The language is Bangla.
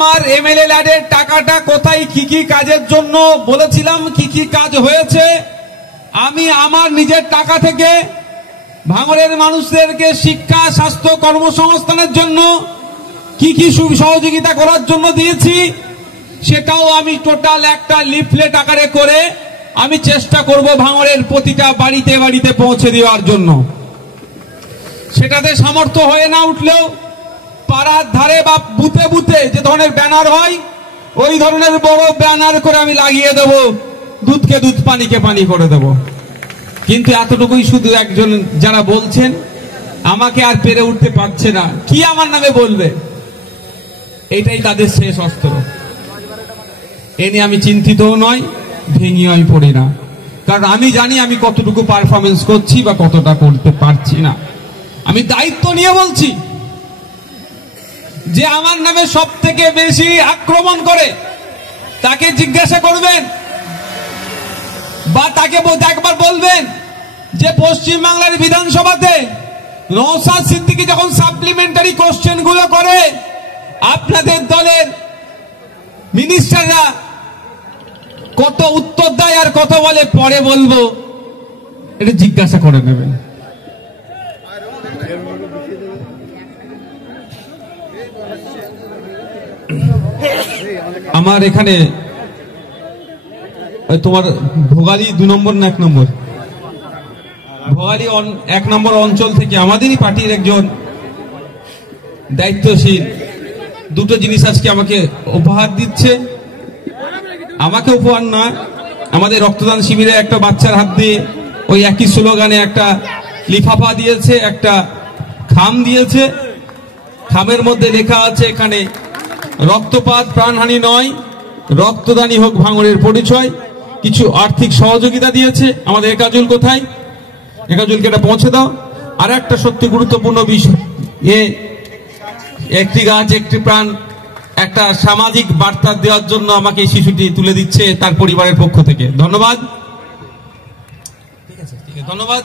আমার এমএলএ ল্যাডের টাকাটা কোথায় কি কি কাজের জন্য বলেছিলাম, কি কি কাজ হয়েছে, আমি আমার নিজের টাকা থেকে ভাঙড়ের মানুষদেরকে শিক্ষা, স্বাস্থ্য, কর্মসংস্থানের জন্য কি কি সহযোগিতা করার জন্য দিয়েছি, সেটাও আমি টোটাল একটা লিফলেট আকারে করে আমি চেষ্টা করব ভাঙড়ের প্রতিটা বাড়িতে বাড়িতে পৌঁছে দেওয়ার জন্য। সেটাতে সামর্থ্য হয়ে না উঠলেও পাড়ার ধারে বা বুথে বুথে যে ধরনের ব্যানার হয় ওই ধরনের বড় ব্যানার করে আমি লাগিয়ে দেব, দুধকে দুধ, পানিকে পানি করে দেব। কিন্তু এতটুকুই শুধু একজন যারা বলছেন আমাকে আর পেরে উঠতে পারছে না, কি আমার নামে বলবে, এইটাই তাদের শেষ অস্ত্র। এ নিয়ে আমি চিন্তিতও নয়, ভেঙে আমি পড়ি না, কারণ আমি জানি আমি কতটুকু পারফরমেন্স করছি বা কতটা করতে পারছি না। আমি দায়িত্ব নিয়ে বলছি, যে আমার নামে সব থেকে বেশি আক্রমণ করে তাকে জিজ্ঞাসা করবেন বা তাকে একবার বলবেন যে পশ্চিমবাংলার বিধানসভাতে নওশাদ সিদ্দিকী যখন সাপ্লিমেন্টারি কোশ্চেন গুলো করে আপনাদের দলের মিনিস্টাররা কত উত্তর দেয় আর কত বলে পরে বলবো, এটা জিজ্ঞাসা করে নেবেন। আমার এখানে তোমার ভোগালী 2 নম্বর না 1 নম্বর, ভোগালী 1 নম্বর অঞ্চল থেকে আমাদেরই পার্টির একজন দায়িত্বশীল দুটো জিনিস আজকে আমাকে উপহার দিচ্ছে। আমাকে উপহার না, আমাদের রক্তদান শিবিরে একটা বাচ্চার হাত দিয়ে ওই একই স্লোগানে একটা লিফাফা দিয়েছে, একটা খাম দিয়েছে। খামের মধ্যে লেখা আছে এখানে রক্তপাত প্রাণহানি নয়, রক্তদানই হোক ভাঙড়ের পরিচয়। কিছু আর্থিক সহযোগিতা দিয়েছে। আমাদের একাজুল কোথায়? একাজুলকে এটা পৌঁছে দাও। আর একটা সত্যি গুরুত্বপূর্ণ বিষয়, একটি গাছ একটি প্রাণ, একটা সামাজিক বার্তা দেওয়ার জন্য আমাকে এই শিশুটি তুলে দিচ্ছে তার পরিবারের পক্ষ থেকে। ধন্যবাদ। ঠিক আছে, ধন্যবাদ।